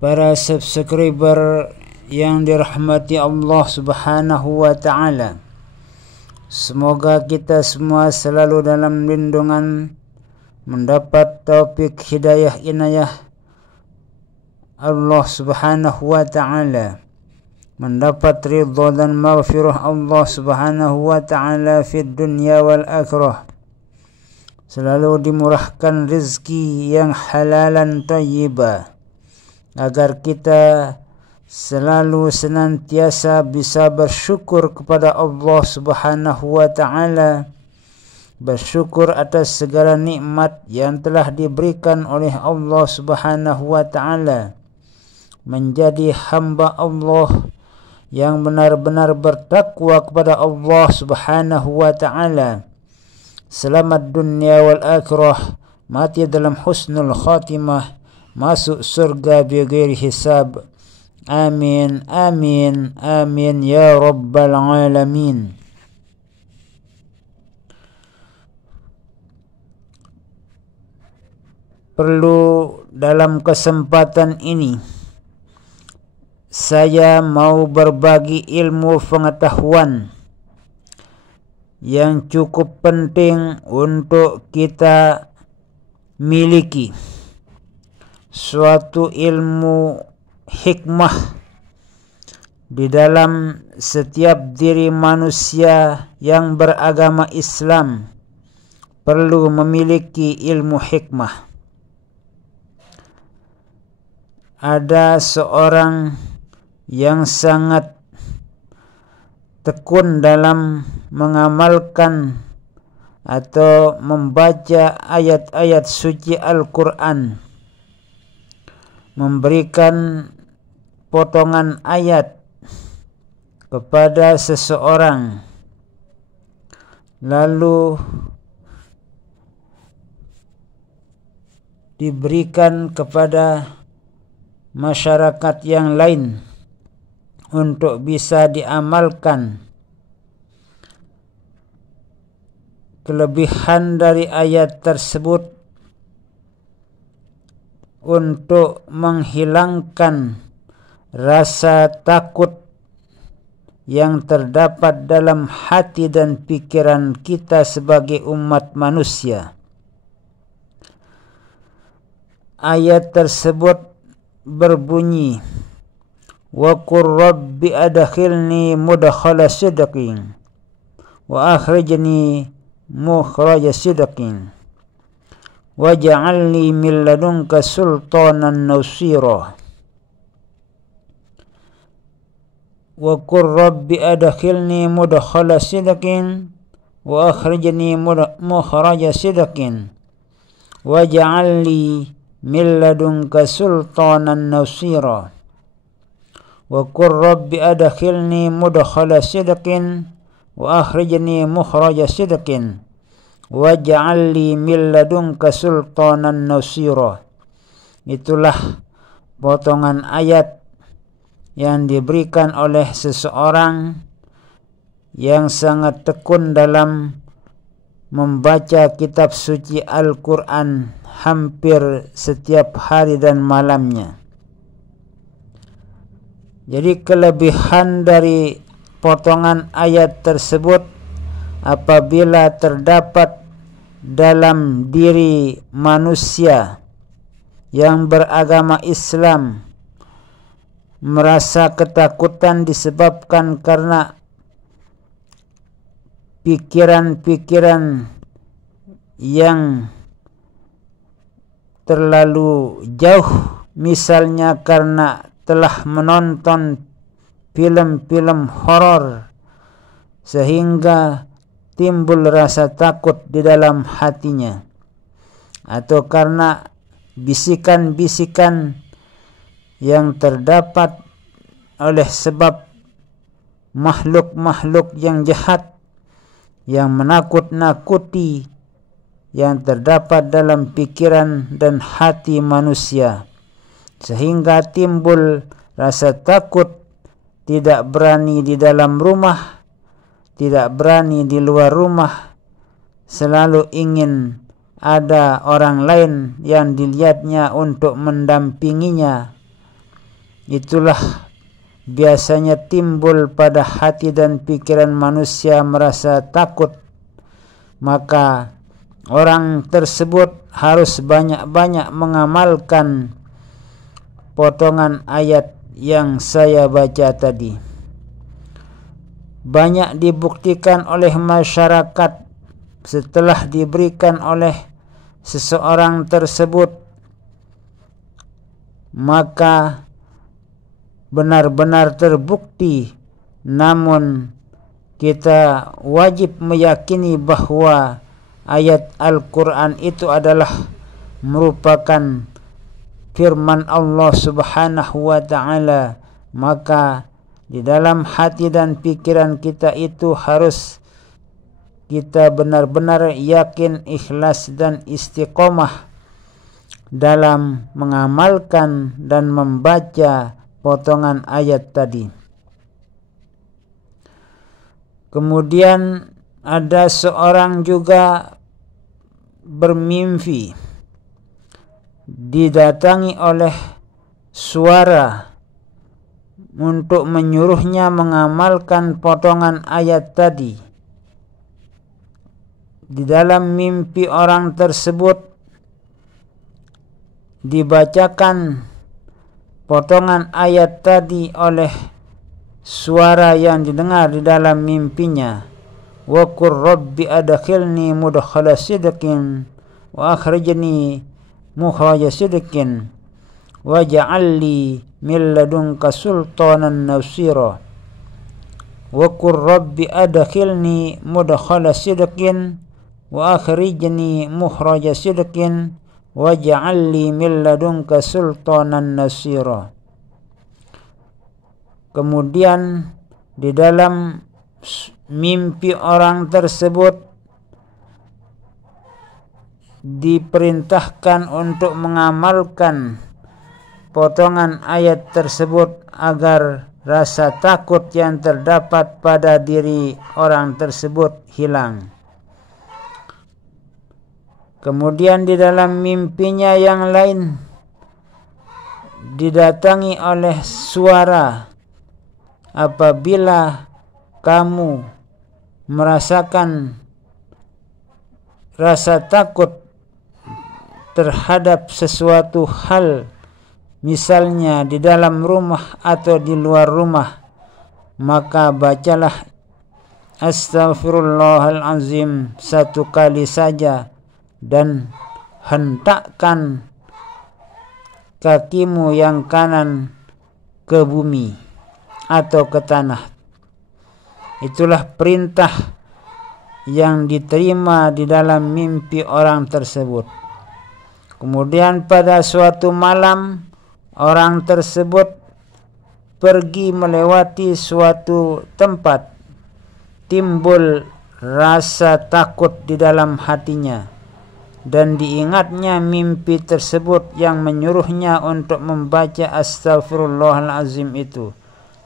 para subscriber yang dirahmati Allah Subhanahu wa Ta'ala. Semoga kita semua selalu dalam lindungan, mendapat taufik hidayah inayah Allah Subhanahu wa Ta'ala, mendapat ridha dan maghfirah Allah Subhanahu wa Ta'ala fid dunya wal akhirah. Selalu dimurahkan rizki yang halalan thayyibah, agar kita selalu senantiasa bisa bersyukur kepada Allah Subhanahu wa Ta'ala, bersyukur atas segala nikmat yang telah diberikan oleh Allah Subhanahu wa Ta'ala, menjadi hamba Allah yang benar-benar bertakwa kepada Allah Subhanahu wa Ta'ala. Selamat dunia wal akhirah, mati dalam husnul khatimah, masuk surga bighairi hisab. Amin, amin, amin ya rabbal alamin. Perlu dalam kesempatan ini saya mau berbagi ilmu pengetahuan yang cukup penting untuk kita miliki, suatu ilmu hikmah di dalam setiap diri manusia yang beragama Islam perlu memiliki ilmu hikmah. Ada seorang yang sangat tekun dalam mengamalkan atau membaca ayat-ayat suci Al-Quran, memberikan potongan ayat kepada seseorang, lalu diberikan kepada masyarakat yang lain untuk bisa diamalkan. Kelebihan dari ayat tersebut untuk menghilangkan rasa takut yang terdapat dalam hati dan pikiran kita sebagai umat manusia. Ayat tersebut berbunyi, wa qur rabbi adkhilni mudkhala sidqin wa akhrijni mukhraja sidqin waj'alni min ladunka sultanan nasira. Wa qur rabbi adkhilni mudkhala sidqin wa akhrijni mukhraja sidqin waj'alni min ladunka sultanan nasira. Wa qur rabbi adkhilni mudkhala sidqin wa akhrijni mukhraja sidqin waj'al li min ladunka sultanan nasira. Itulah potongan ayat yang diberikan oleh seseorang yang sangat tekun dalam membaca kitab suci Al-Quran hampir setiap hari dan malamnya. Jadi kelebihan dari potongan ayat tersebut, apabila terdapat dalam diri manusia yang beragama Islam merasa ketakutan disebabkan karena pikiran-pikiran yang terlalu jauh, misalnya karena telah menonton film-film horor sehingga timbul rasa takut di dalam hatinya, atau karena bisikan-bisikan yang terdapat oleh sebab makhluk-makhluk yang jahat yang menakut-nakuti yang terdapat dalam pikiran dan hati manusia, sehingga timbul rasa takut, tidak berani di dalam rumah, tidak berani di luar rumah, selalu ingin ada orang lain yang dilihatnya untuk mendampinginya itulah biasanya timbul pada hati dan pikiran manusia merasa takut, maka orang tersebut harus banyak-banyak mengamalkan potongan ayat yang saya baca tadi. Banyak dibuktikan oleh masyarakat setelah diberikan oleh seseorang tersebut, maka benar-benar terbukti. Namun kita wajib meyakini bahwa ayat Al-Quran itu adalah merupakan firman Allah Subhanahu wa ta'ala. Maka di dalam hati dan pikiran kita itu harus kita benar-benar yakin, ikhlas dan istiqomah dalam mengamalkan dan membaca potongan ayat tadi. Kemudian ada seorang juga bermimpi didatangi oleh suara untuk menyuruhnya mengamalkan potongan ayat tadi. Di dalam mimpi orang tersebut dibacakan potongan ayat tadi oleh suara yang didengar di dalam mimpinya. Wa qur rabbi adkhilni mudkhala sidqin wa akhrijni mukhraja sidqin waj'al li min ladunka sultanan nasira. Wa qur rabbi adkhilni mudkhala sidqin wa akhrijni mukhraja sidqin waj'al li min ladunka sultanan nasira. Kemudian di dalam mimpi orang tersebut diperintahkan untuk mengamalkan potongan ayat tersebut agar rasa takut yang terdapat pada diri orang tersebut hilang. Kemudian di dalam mimpinya yang lain didatangi oleh suara, apabila kamu merasakan rasa takut terhadap sesuatu hal, misalnya di dalam rumah atau di luar rumah, maka bacalah Astaghfirullahalazim 1 kali saja dan hentakkan kakimu yang kanan ke bumi atau ke tanah. Itulah perintah yang diterima di dalam mimpi orang tersebut. Kemudian pada suatu malam orang tersebut pergi melewati suatu tempat, timbul rasa takut di dalam hatinya dan diingatnya mimpi tersebut yang menyuruhnya untuk membaca Astaghfirullahalazim itu.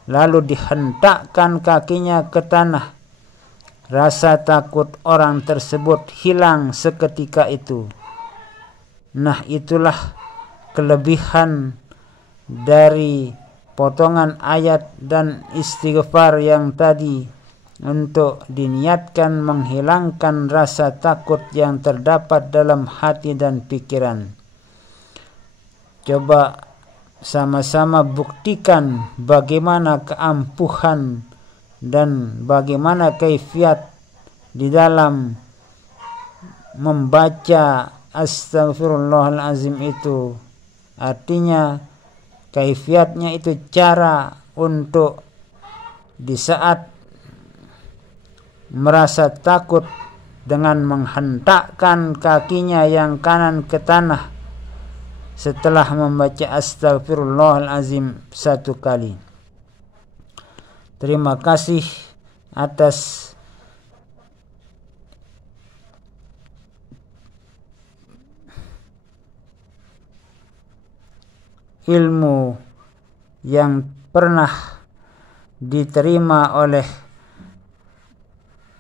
Lalu dihentakkan kakinya ke tanah. Rasa takut orang tersebut hilang seketika itu. Nah, itulah kelebihan dari potongan ayat dan istighfar yang tadi untuk diniatkan menghilangkan rasa takut yang terdapat dalam hati dan pikiran. Coba sama-sama buktikan bagaimana keampuhan dan bagaimana kaifiat di dalam membaca Astaghfirullahalazim itu. Artinya kaifiatnya itu cara untuk di saat merasa takut dengan menghentakkan kakinya yang kanan ke tanah setelah membaca Astaghfirullahalazim 1 kali. Terima kasih atas ilmu yang pernah diterima oleh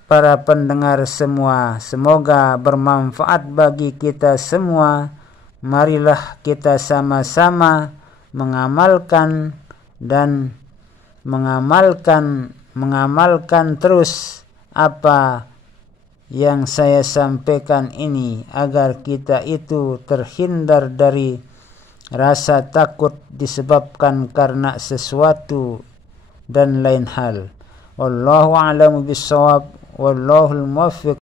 para pendengar semua. Semoga bermanfaat bagi kita semua. Marilah kita sama-sama mengamalkan dan mengamalkan terus apa yang saya sampaikan ini, agar kita itu terhindar dari rasa takut disebabkan karena sesuatu dan lain hal. Wallahu a'lamu bissawab, wallahul muwaffiq